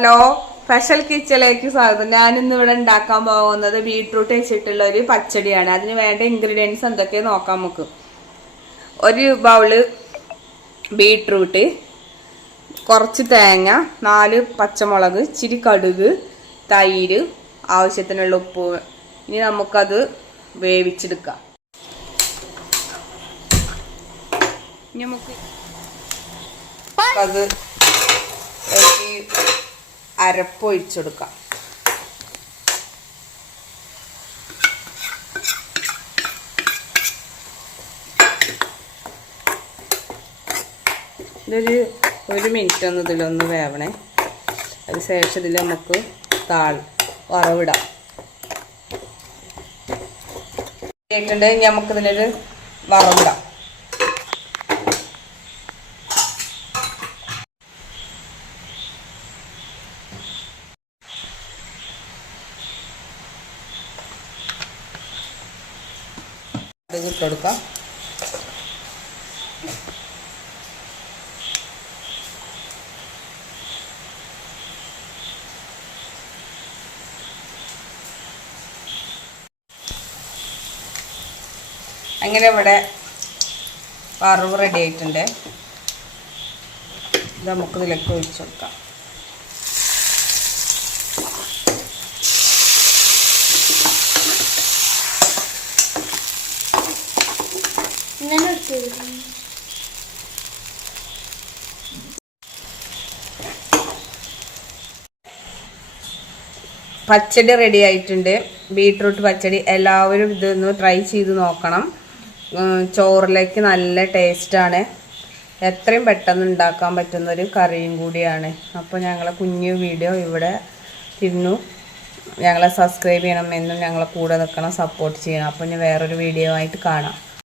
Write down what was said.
Hello, special കിച്ചണിലേക്ക് സ്വാഗതം. ഞാനിന്ന് ഇവിടെ ഉണ്ടാക്കാൻ പോകുന്നത് ബീട്രൂട്ട് വെച്ചിട്ടുള്ള ഒരു പച്ചടിയാണ്. അതിന് വേണ്ട ഇൻഗ്രീഡിയൻസ് എന്തൊക്കെ നോക്കാം നമുക്ക്. ഒരു ബൗള് ബീട്രൂട്ട്, കുറച്ച് തേങ്ങ, 4 പച്ചമുളക്, ഇച്ചിരി കടുക്, തൈര്, ആവശ്യത്തിനുള്ള ഉപ്പ്. ഇനി നമുക്കത് വേവിച്ചെടുക്കാം. ഇനി നമുക്ക് അത് അരപ്പ് ഒഴിച്ചെടുക്കാം. ഇതൊരു 1 മിനിറ്റ് ഒന്ന് ഇതിലൊന്ന് വേവണേ. അതിന് ശേഷം ഇതിൽ നമുക്ക് വറവിടാം. കേട്ടിട്ടുണ്ടെങ്കിൽ നമുക്കിതിലൊരു വറവിടാം. ഇട്ടെടുക്കാം. അങ്ങനെ ഇവിടെ വറവ് റെഡി ആയിട്ടുണ്ട്. ഇത് നമുക്ക് ഇതിലേക്ക് ഒഴിച്ചു കൊടുക്കാം. പച്ചടി റെഡി ആയിട്ടുണ്ട്. ബീട്രൂട്ട് പച്ചടി. എല്ലാവരും ഇതൊന്ന് ട്രൈ ചെയ്ത് നോക്കണം. ചോറിലേക്ക് നല്ല ടേസ്റ്റാണ്. എത്രയും പെട്ടെന്ന് ഉണ്ടാക്കാൻ പറ്റുന്നൊരു കറിയും കൂടിയാണ്. അപ്പോൾ ഞങ്ങളെ കുഞ്ഞു വീഡിയോ ഇവിടെ തിന്നു. ഞങ്ങളെ സബ്സ്ക്രൈബ് ചെയ്യണം, എന്നും ഞങ്ങളെ കൂടെ നിൽക്കണം, സപ്പോർട്ട് ചെയ്യണം. അപ്പോൾ ഇനി വേറൊരു വീഡിയോ ആയിട്ട് കാണാം.